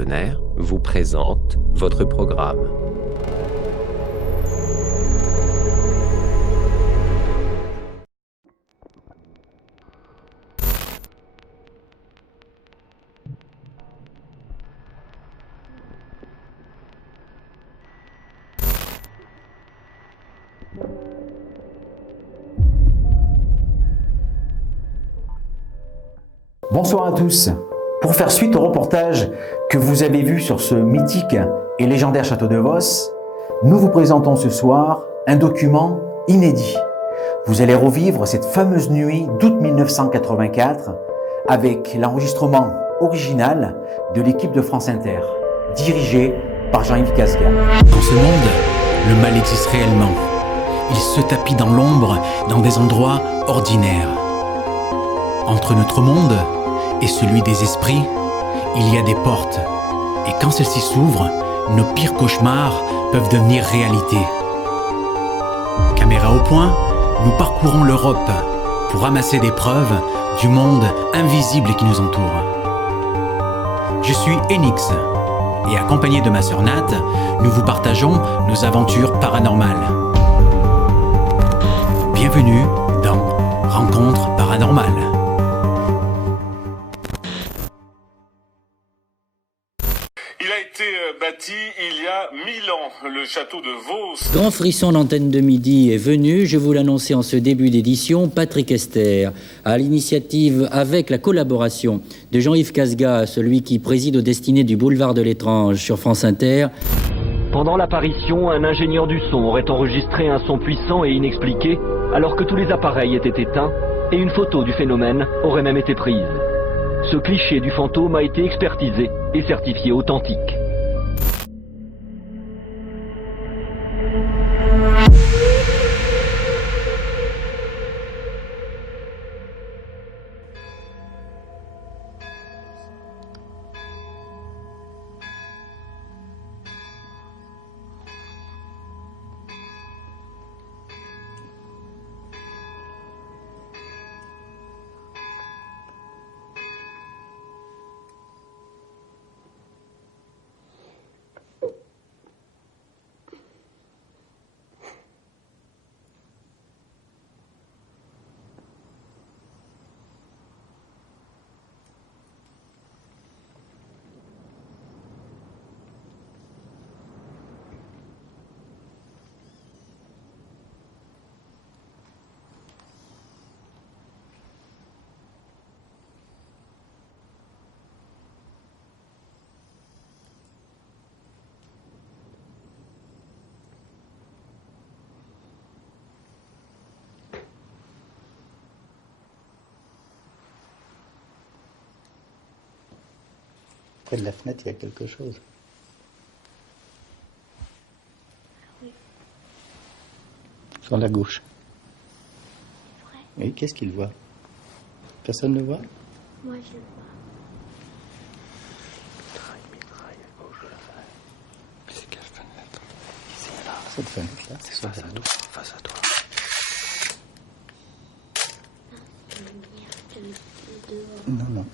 partenaires, vous présente votre programme. Bonsoir à tous. Pour faire suite au reportage que vous avez vu sur ce mythique et légendaire château de Vos, nous vous présentons ce soir un document inédit. Vous allez revivre cette fameuse nuit d'août 1984 avec l'enregistrement original de l'équipe de France Inter, dirigée par Jean-Yves Casga. Dans ce monde, le mal existe réellement. Il se tapit dans l'ombre, dans des endroits ordinaires. Entre notre monde et celui des esprits, il y a des portes. Et quand celles-ci s'ouvrent, nos pires cauchemars peuvent devenir réalité. Caméra au point, nous parcourons l'Europe pour ramasser des preuves du monde invisible qui nous entoure. Je suis Enix, et accompagné de ma sœur Nat, nous vous partageons nos aventures paranormales. Bienvenue dans Rencontres paranormales. Bâti il y a 1000 ans, le château de Vos. Grand frisson, l'antenne de midi est venue. Je vous l'annonçais en ce début d'édition. Patrick Esther, à l'initiative avec la collaboration de Jean-Yves Casga, celui qui préside aux destinées du boulevard de l'étrange sur France Inter. Pendant l'apparition, un ingénieur du son aurait enregistré un son puissant et inexpliqué, alors que tous les appareils étaient éteints, et une photo du phénomène aurait même été prise. Ce cliché du fantôme a été expertisé et certifié authentique. Près de la fenêtre, il y a quelque chose. Oui. Sur la gauche. Vrai. Oui, qu'est-ce qu'il voit? Personne ne voit? Moi, je le vois. Mitraille à gauche de la fenêtre. C'est quelle fenêtre? Ici, là. Cette fenêtre-là, c'est face à toi. Face à toi. C'est une lumière de dehors. Non, non.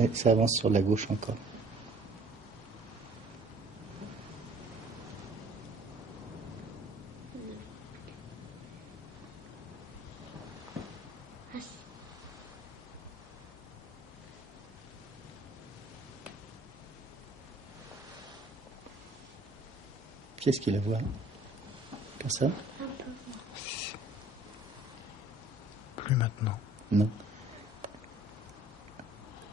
Et ça avance sur la gauche encore. Qu'est-ce qu'il a voit? Personne? Plus maintenant. Non.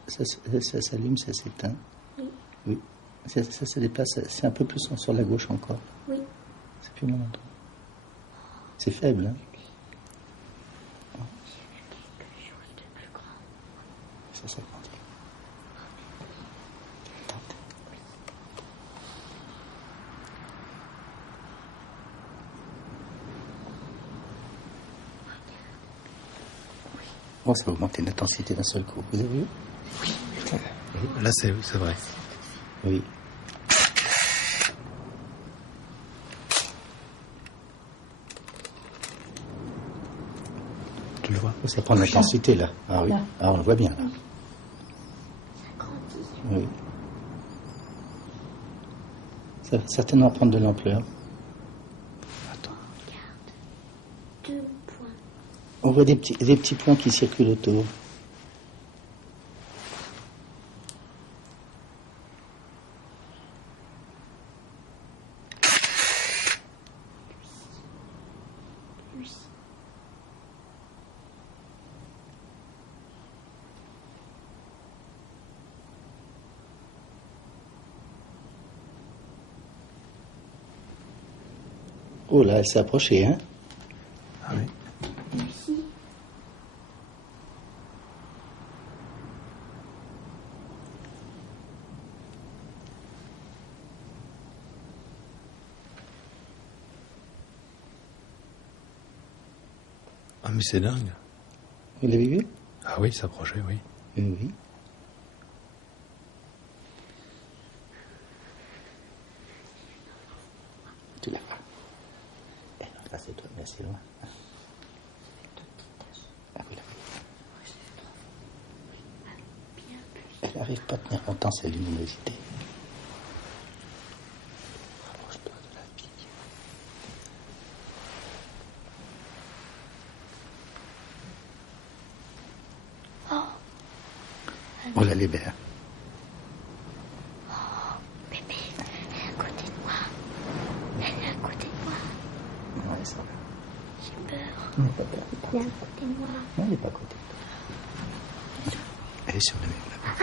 Ça s'allume, ça s'éteint. Oui. Oui. Ça dépasse, c'est un peu plus sur la gauche encore. Oui. C'est plus mon endroit. C'est faible, hein? Quelque chose de plus grand. Ça s'agrandit. Oh, ça va augmenter l'intensité d'un seul coup. Vous avez vu? Oui. Là, c'est vrai. Oui. Tu le vois? Ça prend de l'intensité, là. Ah oui. Ah, on le voit bien, là. Oui. Ça va certainement prendre de l'ampleur. Attends. Regarde. 2 points. On voit des petits points qui circulent autour. Oh là, elle s'est approchée, hein? Ah oui. Ici. Ah, mais c'est dingue. Vous l'avez vu? Ah oui, s'approcher, oui. Oui. Tu la vois? Là, c'est toi, mais c'est loin. Ah oui, là. Elle n'arrive pas à tenir longtemps sa luminosité. Rapproche-toi de la pique. On la libère. Bébé, elle est à côté de moi. Elle est à côté de moi. Ouais, ça va. J'ai peur. Non, pas peur. Elle est à côté de moi. Non, elle n'est pas à côté de toi. Elle est sur le mur, là-bas.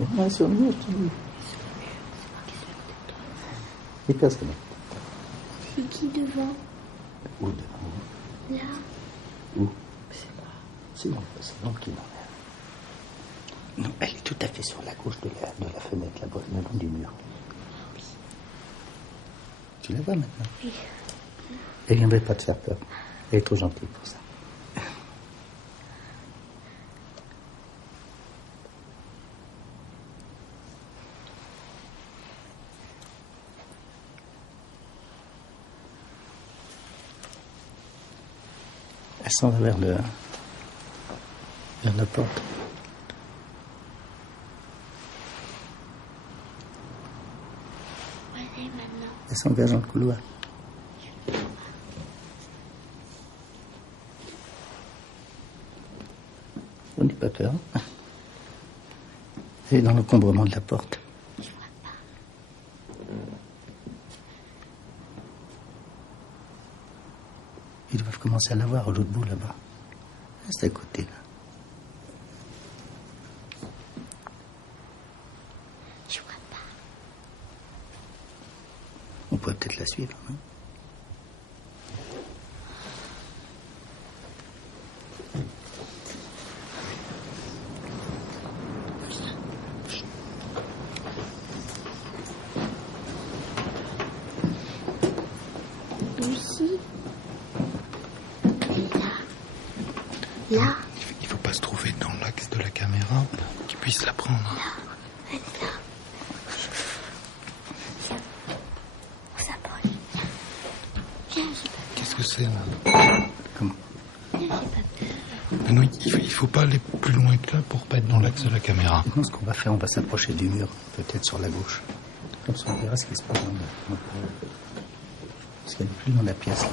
Non, elle est sur le mur, je te dis. Et personne. C'est qui devant? Où devant? Là. Où? C'est l'ombre qui m'emmerde. Non, elle est tout à fait sur la gauche de la fenêtre, là-bas, le long du mur. Tu la vois maintenant? Oui. Elle ne viendrait pas te faire peur. Elle est trop gentille pour ça. Elle s'en va vers la porte. Où elle est maintenant? Elle s'engage dans le couloir. On n'est pas peur. Elle est dans l'encombrement de la porte. Je vois pas. Ils doivent commencer à la voir à l'autre bout là-bas. C'est à côté là. Je vois pas. On pourrait peut-être la suivre, hein? Ici. Et là. Là. Il faut pas se trouver dans l'axe de la caméra qui puisse la prendre. Là. Elle est là. Viens. On s'approche. Viens, j'ai pas peur. Qu'est-ce que c'est là? Comment? Viens, j'ai pas peur. Ben non, il faut pas aller plus loin que là pour pas être dans l'axe de la caméra. Non, ce qu'on va faire, on va s'approcher du mur, peut-être sur la gauche. Comme ça, on verra ce qui se passe dans le... Parce qu'elle n'est plus dans la pièce là.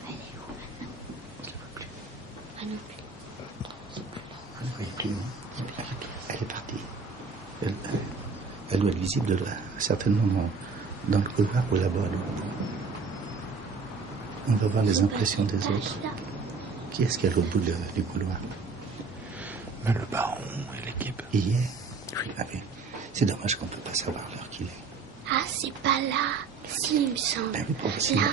Elle est où maintenant? Je ne vois plus. Ah non plus. On ne voyait plus loin. Elle est partie. Elle doit être visible de là, certainement dans le couloir ou là-bas. On va voir les impressions des autres. Là. Qui est-ce qu'il y a à l'autre bout du couloir? Mais le baron et l'équipe. Il y est? Oui. Ah oui. C'est dommage qu'on ne peut pas savoir l'heure qu'il est. Ah, c'est pas là. Si, il me semble. Ben oui, pour essayer. Là.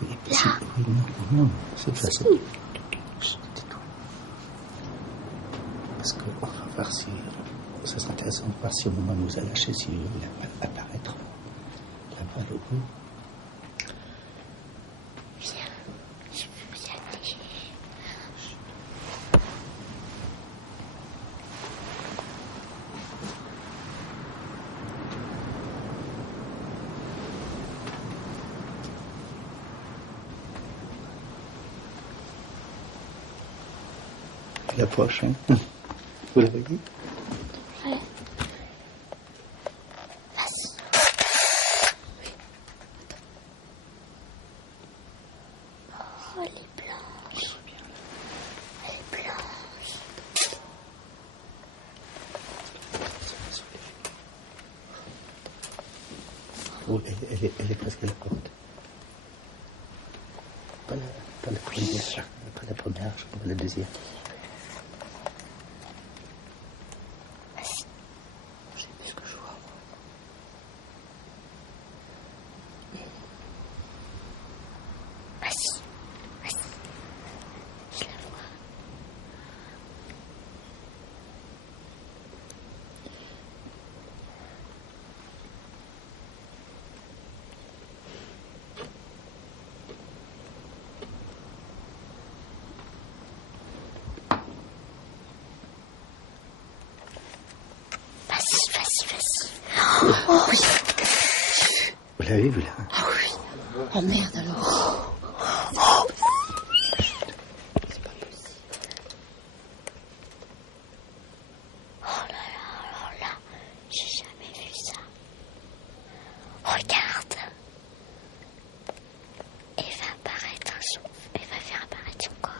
Oui, Là. oui, non, c'est facile. Chut, voir si... Ça serait intéressant de voir si au moment où nous a lâché, si il va apparaître là-bas le bout. Viens, je veux y aller. La poche, hein. Vous l'avez vu? Ouais. Oh, elle est blanche. Elle est blanche. Oh, elle est presque à la porte. Pas la première, pas la première, je crois la deuxième. Oh oui. Vous l'avez vu là? Ah oui. Oh merde alors. C'est pas possible. Oh là là, alors là, j'ai jamais vu ça. Regarde. Elle va apparaître elle va faire apparaître son corps.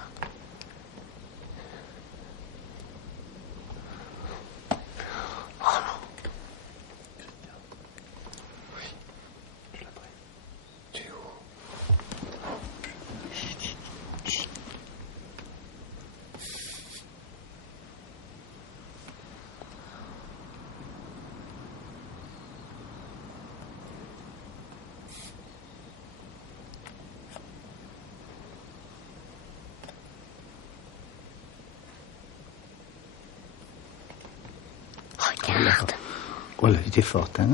Regarde. Oh, elle était forte, hein?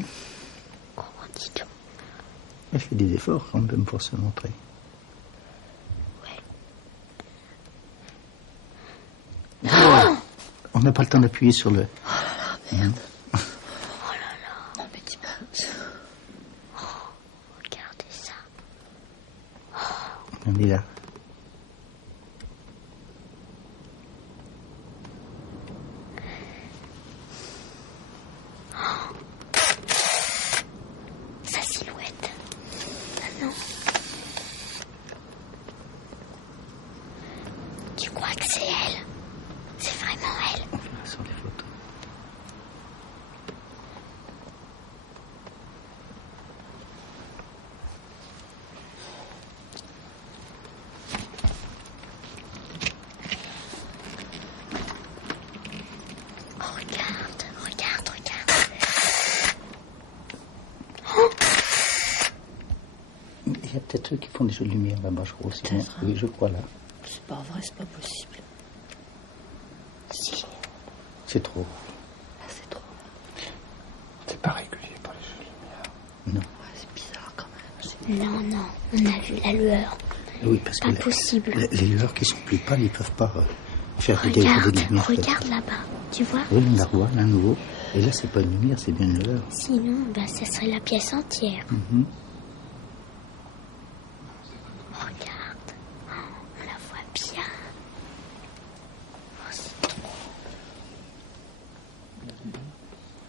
Oh, dis donc. Elle fait des efforts quand même pour se montrer. Ouais. Oh on n'a pas le temps d'appuyer sur le... Oh là là, merde. Oh là là. Non mais dis pas. Oh, regardez ça. Oh. On est là. Sa silhouette. Ah non. Tu crois que c'est elle? C'est vraiment elle? On verra sur les photos. Oh, regarde. Il y a peut-être eux qui font des jeux de lumière là-bas, je crois aussi. Oui, je crois là. C'est pas vrai, c'est pas possible. Si. C'est trop. Là, c'est trop. C'est pas régulier pour les jeux de lumière. Non. Ouais, c'est bizarre quand même. Non, on a vu la lueur. Oui, parce Pas que possible. les lueurs qui sont plus pâles, ils peuvent pas faire des lumières. Regarde là-bas, tu vois? Oui, on la revoit, là, à nouveau. Et là, c'est pas une lumière, c'est bien une lueur. Sinon, ça serait la pièce entière. Mm-hmm. Regarde, on la voit bien. Oh, c'est trop.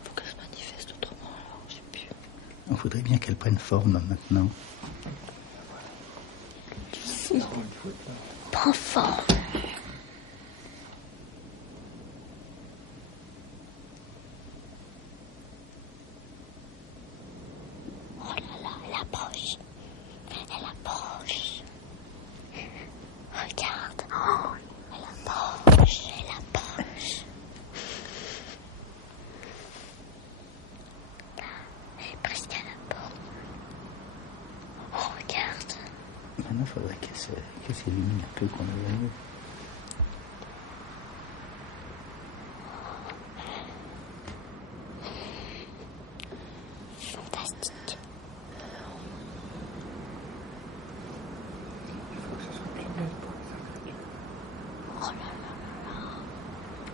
Faut que je manifeste autrement alors, j'ai pu. On voudrait bien qu'elle prenne forme maintenant. Si. Prends forme. Oh là là, elle approche. Elle approche. Regarde. Oh, elle approche. Elle est presque à la porte. Oh, regarde. Maintenant, il faudrait qu'elle s'illumine un peu qu'on le voit mieux.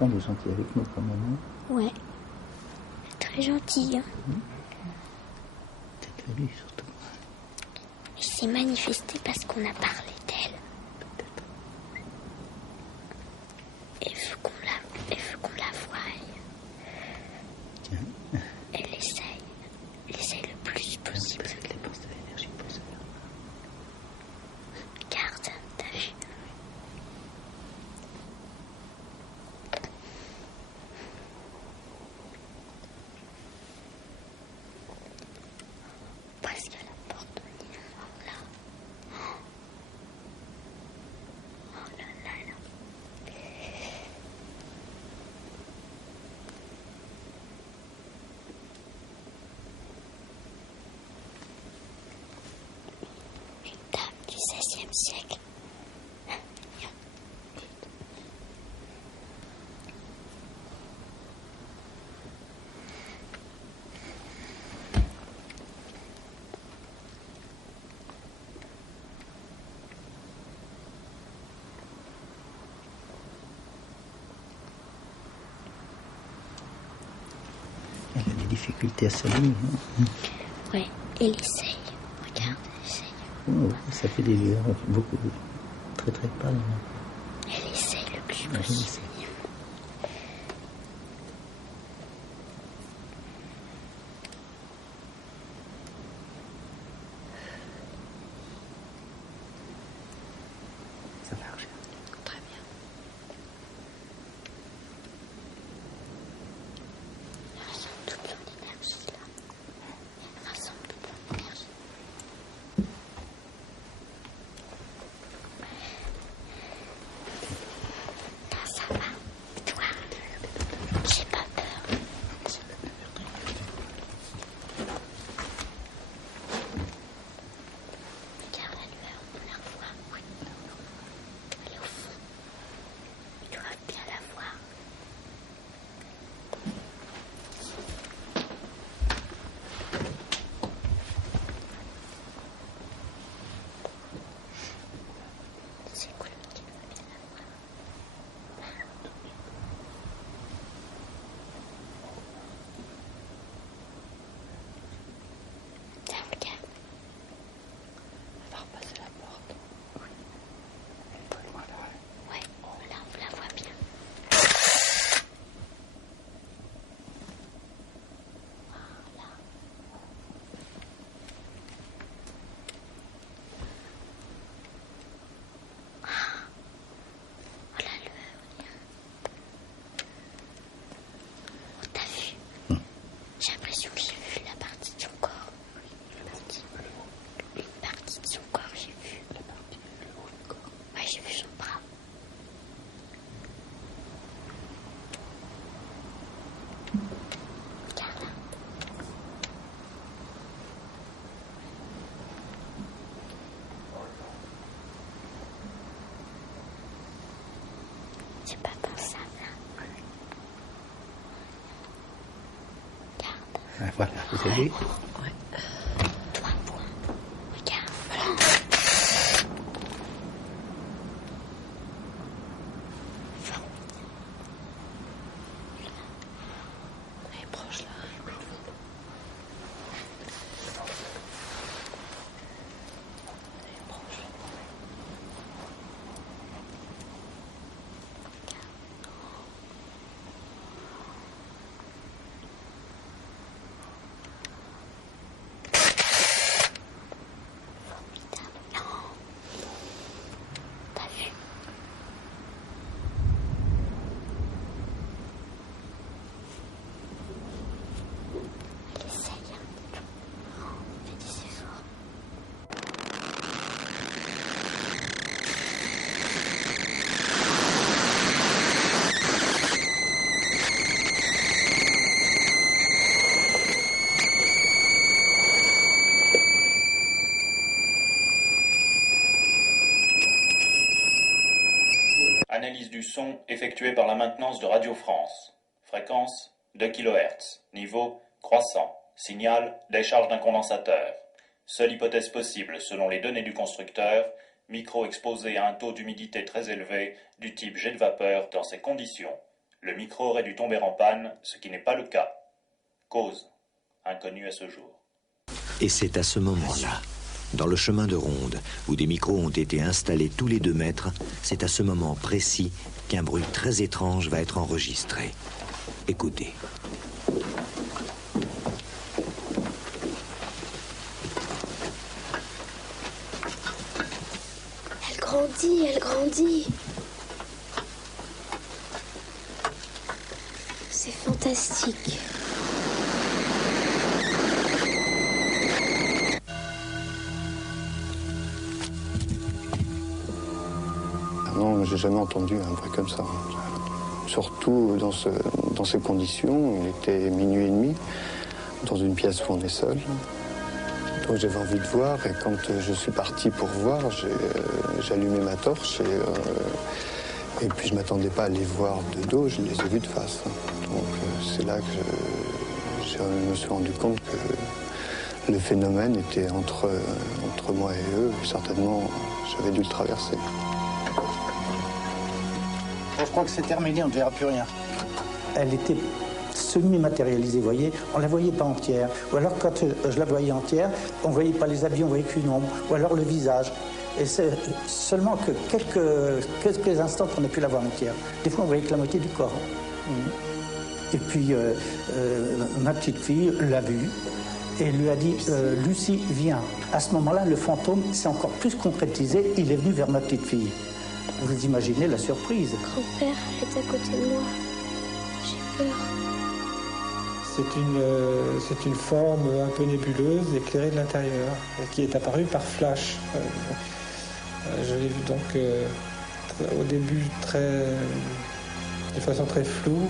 elle est gentille avec nous quand même. Ouais. Très gentille. Hein. C'est lui surtout. Elle s'est manifestée parce qu'on a parlé d'elle. Elle veut qu'on la voie. Elle essaye le plus possible. Parce qu'elle dépense de l'énergie pour ça. Regarde, t'as vu? Presque à la porte. Oh là. Oh là là là. Une dame du XVIe siècle. Elle a des difficultés à s'allumer. Hein. Ouais, elle essaye. Regarde, elle essaye. Oh, ça fait des lueurs beaucoup, très très pâles. Elle essaye le plus Elle possible. essaye. Ça marche. Très bien. Elle rassemble toute son énergie là. Elle rassemble toute son énergie. Ah, ça va. Toi, j'ai pas peur. Regarde la lueur, on la revoit. Oui. Elle est au fond. Ils doivent bien la voir. C'est cool qu'ils doivent bien la voir. Tiens, regarde. On va repasser la porte. Oui. Ouais, là, on la voit bien. Voilà. Oh, la lueur. Oh, t'as vu? J'ai l'impression que j'ai vu la partie de son corps. Une partie de son corps, j'ai vu. La partie le haut du corps. Ouais, j'ai vu son bras. Regarde là. C'est pas pensable. Hein. Regarde. Ah, voilà, vous avez vu? Toi, point. Regarde. Elle est proche là. Elle est proche. T'as vu? Elle essaye un petit peu. Fais des efforts. Analyse du son effectuée par la maintenance de Radio France. Fréquence 2 kHz. Niveau croissant. Signal décharge d'un condensateur. Seule hypothèse possible selon les données du constructeur, micro exposé à un taux d'humidité très élevé du type jet de vapeur dans ces conditions. Le micro aurait dû tomber en panne, ce qui n'est pas le cas. Cause inconnue à ce jour. Et c'est à ce moment-là, dans le chemin de ronde, où des micros ont été installés tous les 2 mètres, c'est à ce moment précis qu'un bruit très étrange va être enregistré. Écoutez. Elle grandit. C'est fantastique. Non, j'ai jamais entendu un bruit comme ça. Surtout dans ces conditions, il était 00h30, dans une pièce où on est seul. Donc j'avais envie de voir, et quand je suis parti pour voir, j'ai allumé ma torche, et puis je m'attendais pas à les voir de dos, je les ai vus de face. Donc c'est là que je me suis rendu compte que le phénomène était entre moi et eux, et certainement j'avais dû le traverser. Je crois que c'est terminé, on ne verra plus rien. Elle était semi-matérialisée, vous voyez, on ne la voyait pas entière. Ou alors quand je la voyais entière, on ne voyait pas les habits, on voyait qu'une ombre. Ou alors le visage. Et c'est seulement que quelques instants qu'on a pu la voir entière. Des fois, on voyait que la moitié du corps. Et puis, ma petite fille l'a vue et lui a dit « Lucie, viens ». À ce moment-là, le fantôme s'est encore plus concrétisé. Il est venu vers ma petite fille. Vous imaginez la surprise. Grand-père est à côté de moi. J'ai peur. C'est une forme un peu nébuleuse, éclairée de l'intérieur, qui est apparue par flash. Je l'ai vu donc au début de façon très floue.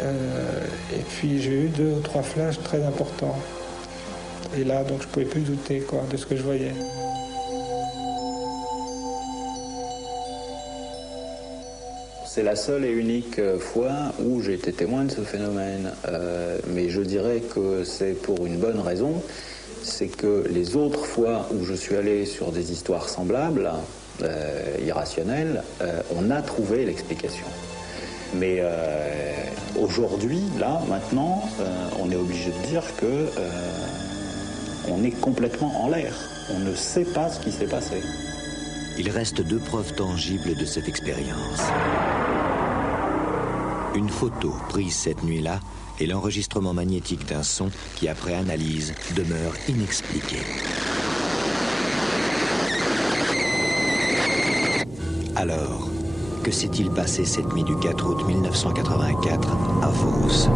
Et puis j'ai eu 2 ou 3 flashs très importants. Et là, donc je ne pouvais plus douter de ce que je voyais. C'est la seule et unique fois où j'ai été témoin de ce phénomène. Mais je dirais que c'est pour une bonne raison. C'est que les autres fois où je suis allé sur des histoires semblables, irrationnelles, on a trouvé l'explication. Mais aujourd'hui, là, maintenant, on est obligé de dire que on est complètement en l'air. On ne sait pas ce qui s'est passé. Il reste 2 preuves tangibles de cette expérience. Une photo prise cette nuit-là et l'enregistrement magnétique d'un son qui, après analyse, demeure inexpliqué. Alors, que s'est-il passé cette nuit du 4 août 1984 à Vos ?